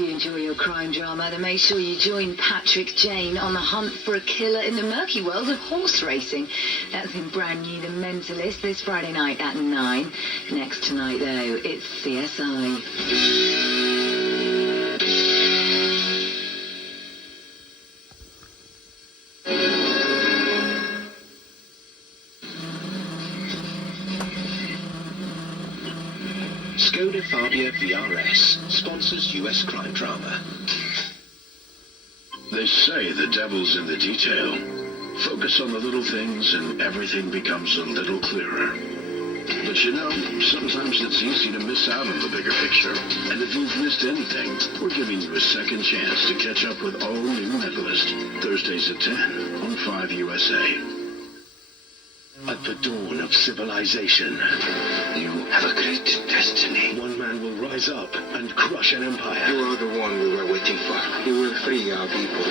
you enjoy your crime drama, then make sure you join Patrick Jane on the hunt for a killer in the murky world of horse racing. That's in brand new The Mentalist this Friday night at 9. Next tonight, though, it's CSI. Skoda Fabia VRS sponsors US crime drama. They say the devil's in the detail. Focus on the little things and everything becomes a little clearer. But you know, sometimes it's easy to miss out on the bigger picture. And if you've missed anything, we're giving you a second chance to catch up with All New Mentalist. Thursdays at 10 on 5 USA. At the dawn of civilization, you have a great destiny. One man will rise up and crush an empire. You are the one we were waiting for. You will free our people.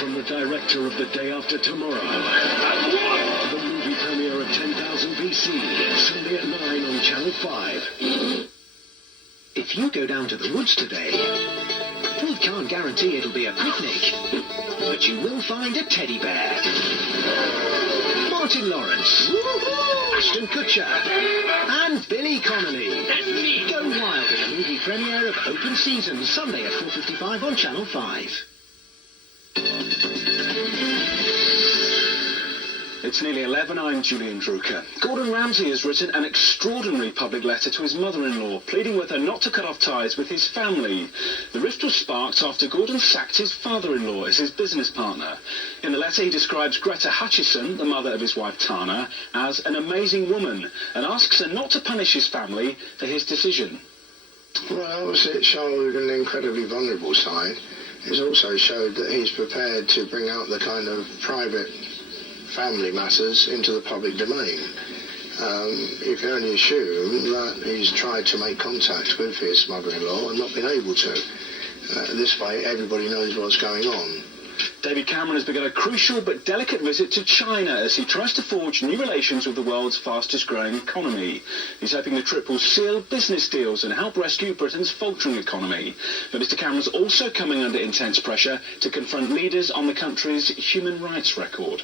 From the director of The Day After Tomorrow, the movie premiere of 10,000 BC, Sunday at 9 on Channel 5. If you go down to the woods today, we can't guarantee it'll be a picnic, but you will find a teddy bear. Martin Lawrence, Ashton Kutcher, and Billy Connolly. Go wild in the movie premiere of Open Season, Sunday at 4:55 on Channel 5. It's nearly 11. I'm Julian Drucker. Gordon Ramsay has written an extraordinary public letter to his mother-in-law, pleading with her not to cut off ties with his family. The rift was sparked after Gordon sacked his father-in-law as his business partner. In the letter, he describes Greta Hutchison, the mother of his wife Tana, as an amazing woman and asks her not to punish his family for his decision. Well, obviously it showed an incredibly vulnerable side. It also showed that he's prepared to bring out the kind of private family matters into the public domain. You can only assume that he's tried to make contact with his mother-in-law and not been able to. This way everybody knows what's going on. David Cameron has begun a crucial but delicate visit to China as he tries to forge new relations with the world's fastest-growing economy. He's hoping the trip will seal business deals and help rescue Britain's faltering economy. But Mr Cameron's also coming under intense pressure to confront leaders on the country's human rights record.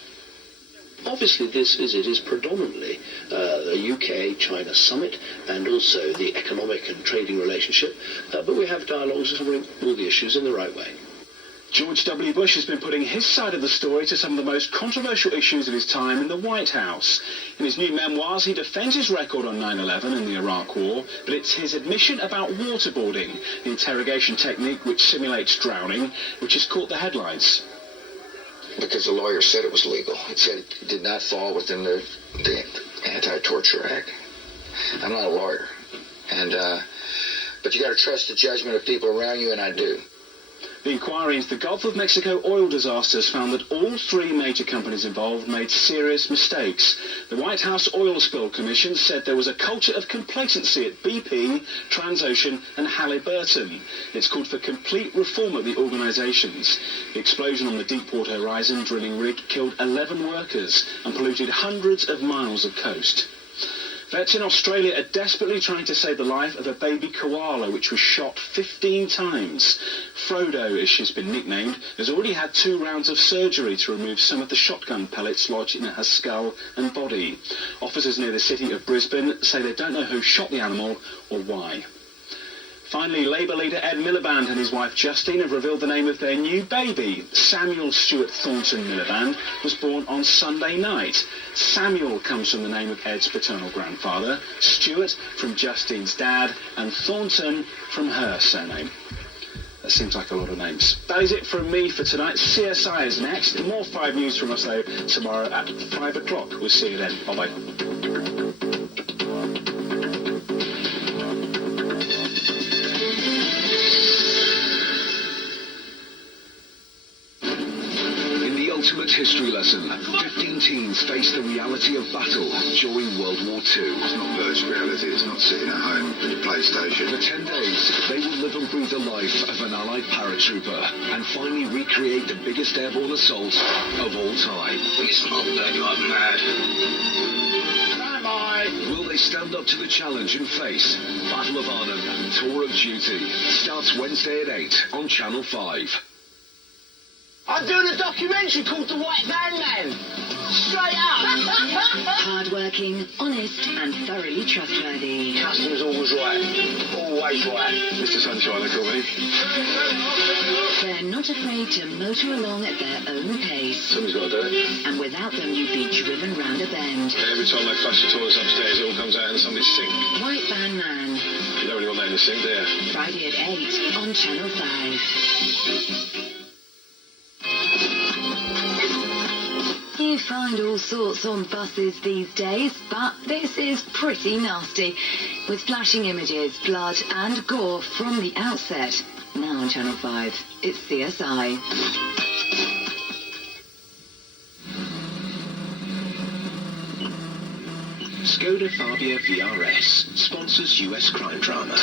Obviously, this visit is predominantly a UK-China summit and also the economic and trading relationship, but we have dialogues covering all the issues in the right way. George W. Bush has been putting his side of the story to some of the most controversial issues of his time in the White House. In his new memoirs, he defends his record on 9/11 and the Iraq War, but it's his admission about waterboarding, the interrogation technique which simulates drowning, which has caught the headlines. Because the lawyer said it was legal. It said it did not fall within the Anti-Torture Act. I'm not a lawyer. But you got to trust the judgment of people around you, and I do. The inquiry into the Gulf of Mexico oil disasters found that all three major companies involved made serious mistakes. The White House Oil Spill Commission said there was a culture of complacency at BP, Transocean and Halliburton. It's called for complete reform of the organisations. The explosion on the Deepwater Horizon drilling rig killed 11 workers and polluted hundreds of miles of coast. Vets in Australia are desperately trying to save the life of a baby koala which was shot 15 times. Frodo, as she's been nicknamed, has already had 2 rounds of surgery to remove some of the shotgun pellets lodged in her skull and body. Officers near the city of Brisbane say they don't know who shot the animal or why. Finally, Labour leader Ed Miliband and his wife Justine have revealed the name of their new baby. Samuel Stuart Thornton Miliband was born on Sunday night. Samuel comes from the name of Ed's paternal grandfather, Stuart from Justine's dad, and Thornton from her surname. That seems like a lot of names. That is it from me for tonight. CSI is next. More 5 News from us, though, tomorrow at 5 o'clock. We'll see you then. Bye-bye. Ultimate history lesson. 15 teens face the reality of battle during World War II. It's not virtual reality. It's not sitting at home with your PlayStation. For 10 days, they will live and breathe the life of an Allied paratrooper and finally recreate the biggest airborne assault of all time. It's not that you're mad. Will they they stand up to the challenge and face Battle of Arnhem, Tour of Duty. Starts Wednesday at 8 on Channel 5. I'm doing a documentary called The White Van Man. Straight up. Hard-working, honest and thoroughly trustworthy. Customer's always right. Always right. Mr. Sunshine, they call me. They're not afraid to motor along at their own pace. Somebody's got to do it. And without them, you'd be driven round a bend. Every time they flush the toilets upstairs, it all comes out in somebody's sink. White Van Man. You don't really want that in the sink, do you? Friday at 8 on Channel 5. You find all sorts on buses these days, but this is pretty nasty, with flashing images, blood and gore from the outset. Now on Channel 5, it's CSI. Skoda Fabia VRS sponsors US crime drama.